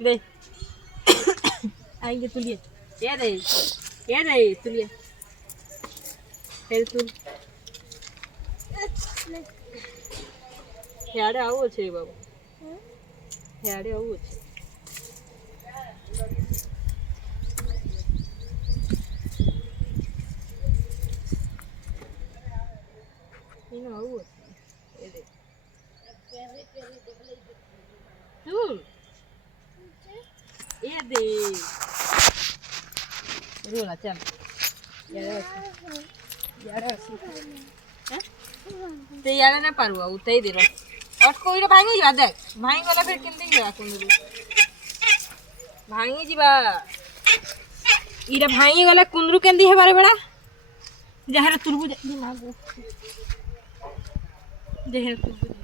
दे आएंगे तुलिए ये दे तुलिए फिर तुल ह्याडे आવું છે બાબુ ह्याडे આવું છે એનો આવું છે એ દે તું એ દે રોલા ચાલ યાર हैं ते यार ना पारुआ उतई दे रो और कोई रे भांगी जा देख भांगी वाला फिर किंदी जा कुंदरू भांगी जीवा इरा भांगी वाला कुंदरू केंदी है बारे बड़ा जहर तुरबुज ना गो जहर तुरबुज